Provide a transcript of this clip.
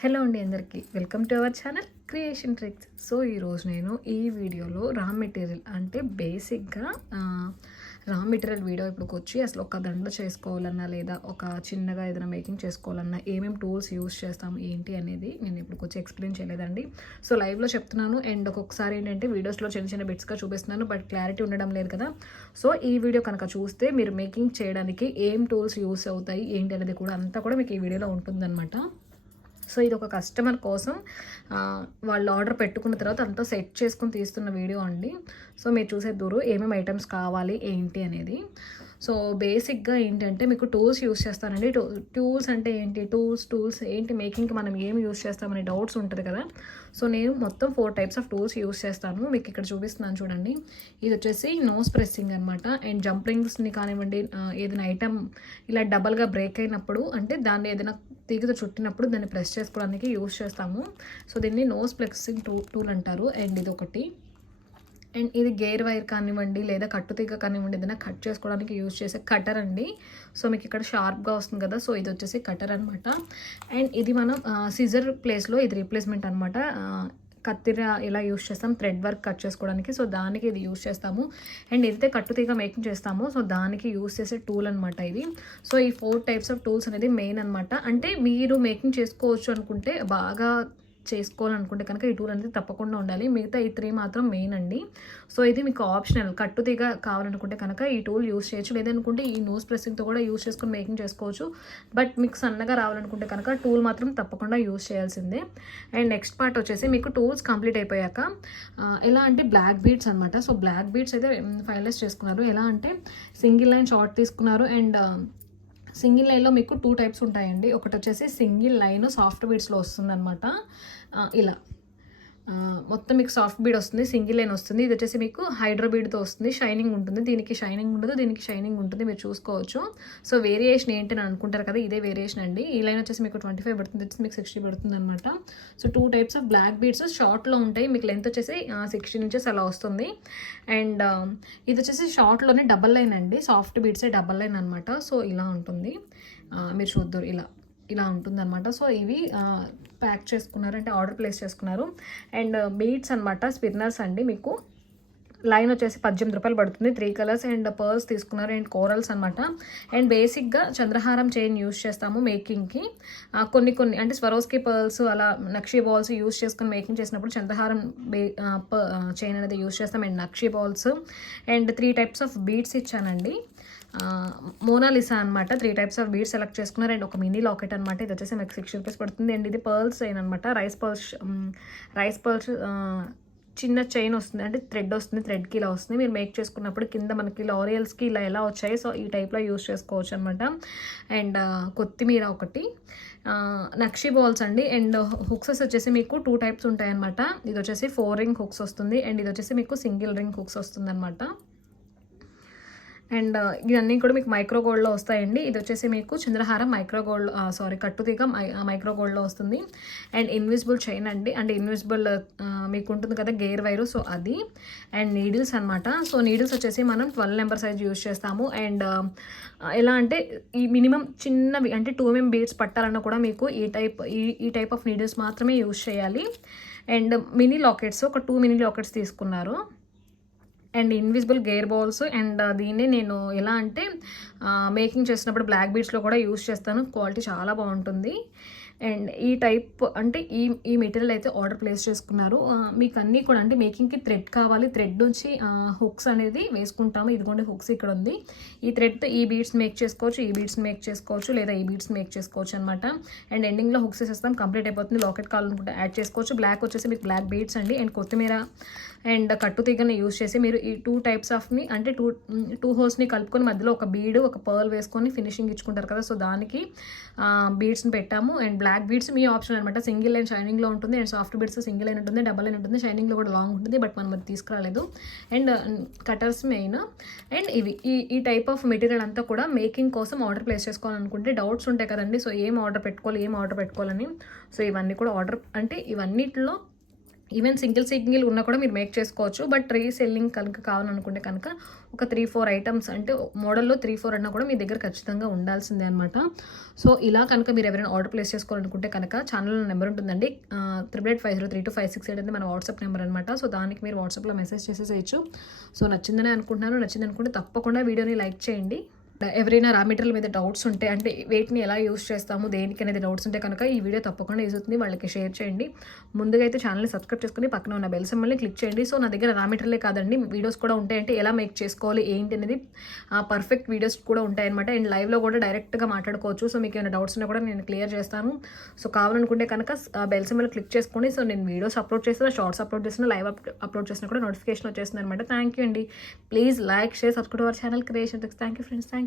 Hello అండి అందరికీ. Welcome to our channel Creation Tricks. So ఈరోజు నేను ఈ వీడియోలో రా మెటీరియల్ అంటే బేసిక్గా రా మెటీరియల్ వీడియో ఇప్పుడుకి వచ్చి అసలు ఒక దండ చేసుకోవాలన్నా లేదా ఒక చిన్నగా ఏదైనా మేకింగ్ చేసుకోవాలన్నా ఏమేమి టూల్స్ యూస్ చేస్తాం ఏంటి అనేది నేను ఇప్పుడు వచ్చి ఎక్స్ప్లెయిన్ చేయలేదండి. సో లైవ్లో చెప్తున్నాను. అండ్ ఒక్కొక్కసారి ఏంటంటే వీడియోస్లో చిన్న చిన్న బిట్స్గా చూపిస్తున్నాను బట్ క్లారిటీ ఉండడం లేదు కదా. సో ఈ వీడియో కనుక చూస్తే మీరు మేకింగ్ చేయడానికి ఏం టూల్స్ యూస్ అవుతాయి ఏంటి అనేది కూడా అంతా కూడా మీకు ఈ వీడియోలో ఉంటుందన్నమాట. సో ఇది ఒక కస్టమర్ కోసం వాళ్ళు ఆర్డర్ పెట్టుకున్న తర్వాత అంతా సెట్ చేసుకుని తీస్తున్న వీడియో అండి. సో మీరు చూసే దూరు ఏమేమి ఐటమ్స్ కావాలి ఏంటి అనేది. సో బేసిక్గా ఏంటంటే మీకు టూల్స్ యూస్ చేస్తానండి. టూ టూల్స్ అంటే ఏంటి? టూల్స్ టూల్స్ ఏంటి? మేకింగ్కి మనం ఏం యూస్ చేస్తామనే డౌట్స్ ఉంటుంది కదా. సో నేను మొత్తం four types of tools use చేస్తాను. మీకు ఇక్కడ చూపిస్తున్నాను చూడండి. ఇది వచ్చేసి నోస్ ప్రెస్సింగ్ అనమాట అండ్ జంప్లింగ్స్ని కానివ్వండి ఏదైనా ఐటమ్ ఇలా డబల్గా బ్రేక్ అయినప్పుడు అంటే దాన్ని ఏదైనా తీగతో చుట్టినప్పుడు దాన్ని ప్రెస్ చేసుకోవడానికి యూస్ చేస్తాము. సో దీన్ని నోస్ ప్లెక్సింగ్ టూ టూల్ అంటారు. అండ్ ఇది ఒకటి. అండ్ ఇది గేర్ వైర్ కానివ్వండి లేదా కట్టుతీగ కానివ్వండి ఏదైనా కట్ చేసుకోవడానికి యూజ్ చేసే కటర్ అండి. సో మీకు ఇక్కడ షార్ప్గా వస్తుంది కదా. సో ఇది వచ్చేసి కటర్ అనమాట అండ్ ఇది మనం సిజర్ ప్లేస్లో ఇది రీప్లేస్మెంట్ అనమాట కత్తిర ఎలా యూస్ చేస్తాం. థ్రెడ్ వర్క్ కట్ చేసుకోవడానికి. సో దానికి ఇది యూస్ చేస్తాము. అండ్ ఏదైతే కట్టుతీగ మేకింగ్ చేస్తామో సో దానికి యూస్ చేసే టూల్ అనమాట ఇది. సో ఈ ఫోర్ టైప్స్ ఆఫ్ టూల్స్ అనేది మెయిన్ అనమాట అంటే మీరు మేకింగ్ చేసుకోవచ్చు అనుకుంటే బాగా చేసుకోవాలనుకుంటే కనుక ఈ టూల్ అనేది తప్పకుండా ఉండాలి. మిగతా ఈ త్రీ మాత్రం మెయిన్ అండి. సో ఇది మీకు ఆప్షనల్ కట్టుతీగ కావాలనుకుంటే కనుక ఈ టూల్ యూస్ చేయొచ్చు. లేదనుకుంటే ఈ నోస్ ప్రెస్సింగ్తో కూడా యూస్ చేసుకొని మేకింగ్ చేసుకోవచ్చు. బట్ మీకు సన్నగా రావాలనుకుంటే కనుక టూల్ మాత్రం తప్పకుండా యూస్ చేయాల్సిందే. అండ్ నెక్స్ట్ పార్ట్ వచ్చేసి మీకు టూల్స్ కంప్లీట్ అయిపోయాక ఎలా అంటే బ్లాక్ బీడ్స్ అనమాట సో బ్లాక్ బీడ్స్ అయితే ఫైనలైజ్ చేసుకున్నారు. ఎలా అంటే సింగిల్ లైన్ షార్ట్ తీసుకున్నారు. అండ్ సింగిల్ లైన్లో మీకు టూ టైప్స్ ఉంటాయండి. ఒకటి వచ్చేసి సింగిల్ లైన్ సాఫ్ట్ బీట్స్లో వస్తుందన్నమాట. ఇలా. మొత్తం మీకు సాఫ్ట్ బీడ్ వస్తుంది సింగిల్ లైన్ వస్తుంది. ఇది వచ్చేసి మీకు హైడ్రో బీడ్తో వస్తుంది. షైనింగ్ ఉంటుంది. దీనికి షైనింగ్ ఉండదు దీనికి షైనింగ్ ఉంటుంది. మీరు చూసుకోవచ్చు. సో వేరియేషన్ ఏంటి అని అనుకుంటారు కదా ఇదే వేరియేషన్ అండి. ఈ లైన్ వచ్చేసి మీకు ట్వంటీ ఫైవ్ పడుతుంది వచ్చేసి మీకు సిక్స్టీ పడుతుంది అనమాట so two types of black beads షార్ట్లో ఉంటాయి. మీకు లెంత్ వచ్చేసి సిక్స్టీ ఇంచెస్ అలా వస్తుంది. అండ్ um, ఇది వచ్చేసి షార్ట్లోనే డబల్ లైన్ అండి. సాఫ్ట్ బీడ్సే డబల్ లైన్ అనమాట సో ఇలా ఉంటుంది. మీరు చూద్దరు ఇలా. ఇలా ఉంటుందన్నమాట. సో ఇవి ప్యాక్ చేసుకున్నారు అంటే ఆర్డర్ ప్లేస్ చేసుకున్నారు. అండ్ బీడ్స్ అనమాట స్పిన్నర్స్ అండి మీకు. లైన్ వచ్చేసి పద్దెనిమిది రూపాయలు పడుతుంది. త్రీ కలర్స్ అండ్ పర్స్ తీసుకున్నారు అండ్ కోరల్స్ అనమాట అండ్ బేసిక్గా చంద్రహారం చైన్ యూస్ చేస్తాము మేకింగ్కి. కొన్ని కొన్ని అంటే స్వరోస్కి పర్ల్స్ అలా నక్షీ బాల్స్ యూస్ చేసుకుని మేకింగ్ చేసినప్పుడు చంద్రహారం బే చైన్ అనేది యూస్ చేస్తాం and nakshi balls. And three types of beads ఇచ్చానండి. మోనాలిసా అనమాట three types of beads select చేసుకున్నారు. అండ్ ఒక మినీ లాకెట్ అనమాట ఇది వచ్చేసి మీకు సిక్స్ రూపీస్ పడుతుంది. అండ్ ఇది పర్ల్స్ చైన్ అనమాట రైస్ పర్ల్స్ రైస్ పర్ల్స్ చిన్న చైన్ వస్తుంది. అంటే థ్రెడ్ వస్తుంది. థ్రెడ్కి ఇలా వస్తుంది. మీరు మేక్ చేసుకున్నప్పుడు కింద మనకి లారియల్స్కి ఇలా ఎలా వచ్చాయి సో ఈ టైప్లో యూస్ చేసుకోవచ్చు అనమాట అండ్ కొత్తిమీర ఒకటి. నక్షి బాల్స్ అండి. అండ్ హుక్సెస్ వచ్చేసి మీకు టూ టైప్స్ ఉంటాయన్నమాట. ఇది వచ్చేసి ఫోర్ రింగ్ హుక్స్ వస్తుంది. అండ్ ఇది వచ్చేసి మీకు సింగిల్ రింగ్ హుక్స్ వస్తుంది అనమాట అండ్ uh, ఇవన్నీ కూడా మీకు మైక్రో గోల్డ్లో వస్తాయండి. ఇది వచ్చేసి మీకు చంద్రహారం మైక్రో గోల్డ్ సారీ కట్టుతీగ మై- మైక్రో గోల్డ్లో వస్తుంది. అండ్ ఇన్విజిబుల్ చైన్ అండి. అండ్ ఇన్విజిబుల్ uh, మీకు ఉంటుంది కదా గేర్ వైరు సో అది. అండ్ నీడిల్స్ అనమాట సో నీడిల్స్ వచ్చేసి మనం ట్వెల్వ్ నెంబర్ సైజ్ యూస్ చేస్తాము. అండ్ uh, ఎలా అంటే ఈ మినిమం చిన్నవి అంటే టూ ఎంఎం బీడ్స్ పట్టాలన్నా కూడా మీకు ఈ టైప్ ఈ ఈ టైప్ ఆఫ్ నీడిల్స్ మాత్రమే యూస్ చేయాలి. అండ్ మినీ లాకెట్స్ ఒక టూ మినీ లాకెట్స్ తీసుకున్నారు. And invisible gear balls and దీన్ని నేను ఎలా అంటే మేకింగ్ చేసినప్పుడు బ్లాక్ బీడ్స్లో కూడా యూస్ చేస్తాను. క్వాలిటీ చాలా బాగుంటుంది. అండ్ ఈ టైప్ అంటే ఈ ఈ మెటీరియల్ అయితే ఆర్డర్ ప్లేస్ చేసుకున్నారు. మీకు అన్నీ కూడా అంటే మేకింగ్కి థ్రెడ్ కావాలి. థ్రెడ్ నుంచి హుక్స్ అనేది వేసుకుంటాము. ఇదిగోండి హుక్స్ ఇక్కడ ఉంది. ఈ థ్రెడ్తో ఈ బీడ్స్ మేక్ చేసుకోవచ్చు ఈ బీడ్స్ మేక్ చేసుకోవచ్చు లేదా ఈ బీడ్స్ మేక్ చేసుకోవచ్చు అనమాట అండ్ ఎండింగ్లో హుక్స్ వేసేస్తాం. కంప్లీట్ అయిపోతుంది. లాకెట్ కాల్ అనుకుంటే యాడ్ చేసుకోవచ్చు. బ్లాక్ వచ్చేసి మీకు బ్లాక్ బీడ్స్ అండి. అండ్ కొత్తిమీర అండ్ కట్టు తీగని యూస్ చేసి మీరు ఈ టూ టైప్స్ ఆఫ్ని అంటే టూ టూ హోల్స్ని కలుపుకొని మధ్యలో ఒక బీడ్ ఒక పర్ల్ వేసుకొని ఫినిషింగ్ ఇచ్చుకుంటారు కదా. సో దానికి బీడ్స్ని పెట్టాము. అండ్ బ్లాక్ బీడ్స్ మీ ఆప్షన్ అనమాట సింగిల్ లైన్ షైనింగ్లో ఉంటుంది. And soft beads single line ఉంటుంది. డబల్ లైన్ ఉంటుంది. షైనింగ్లో కూడా లాంగ్ ఉంటుంది. బట్ మనం అది తీసుకురాలేదు. అండ్ కటర్స్ మెయిన్ అండ్ ఇవి ఈ ఈ టైప్ ఆఫ్ మెటీరియల్ అంతా కూడా మేకింగ్ కోసం ఆర్డర్ ప్లేస్ చేసుకోవాలనుకుంటే డౌట్స్ ఉంటాయి కదండి. సో ఏం ఆర్డర్ పెట్టుకోవాలి? ఏం ఆర్డర్ పెట్టుకోవాలని? సో ఇవన్నీ కూడా ఆర్డర్ అంటే ఇవన్నిటిలో ఈవెన్ సింగిల్ సింగిల్ ఉన్నా కూడా మీరు మేక్ చేసుకోవచ్చు. బట్ రీసెల్లింగ్ కనుక కావాలనుకుంటే కనుక ఒక త్రీ ఫోర్ ఐటమ్స్ అంటే మోడల్లో త్రీ ఫోర్ అన్నా కూడా మీ దగ్గర ఖచ్చితంగా ఉండాల్సిందే అనమాట సో ఇలా కనుక మీరు ఎవరైనా ఆర్డర్ ప్లేస్ చేసుకోవాలనుకుంటే కనుక ఛానల్లో నెంబర్ ఉంటుందండి. Triple eight five zero three two five six eight అనేది మన వాట్సాప్ నెంబర్ అనమాట సో దానికి మీరు వాట్సాప్లో మెసేజ్ చేసేసేయచ్చు. సో నచ్చిందని అనుకుంటున్నాను. నచ్చింది అనుకుంటే తప్పకుండా వీడియోని లైక్ చేయండి. ఎవరైనా రా మెటీరియల్ మీద డౌట్స్ ఉంటే అంటే వేటిని ఎలా యూస్ చేస్తాము దేనికి అనేది డౌట్స్ ఉంటే కనుక ఈ వీడియో తప్పకుండా యూజ్ అవుతుంది. వాళ్ళకి షేర్ చేయండి. ముందుగా అయితే ఛానల్ని సబ్స్క్రైబ్ చేసుకుని పక్కన ఉన్న బెల్ సింబల్ని క్లిక్ చేయండి. సో నా దగ్గర రా మెటీరియలే కాదండి. వీడియోస్ కూడా ఉంటాయంటే ఎలా మేక్ చేసుకోవాలి ఏంటి అనేది పర్ఫెక్ట్ వీడియోస్ కూడా ఉంటాయన్నమాట. అండ్ లైవ్లో కూడా డైరెక్ట్గా మాట్లాడుకోవచ్చు. సో మీకు ఏమైనా డౌట్స్ ఉన్నా కూడా నేను క్లియర్ చేస్తాను. సో కావాలనుకుంటే కనుక బెల్ సింబల్ క్లిక్ చేసుకోండి సో నేను వీడియోస్ అప్లోడ్ చేసిన షార్ట్స్ అప్లోడ్ చేసిన లైవ్ అప్లోడ్ చేసినా కూడా నోటిఫికేషన్ వచ్చేస్తుంది అనమాట థ్యాంక్ యూ అండి. Please like share subscribe our channel Creation thank you friends. Thank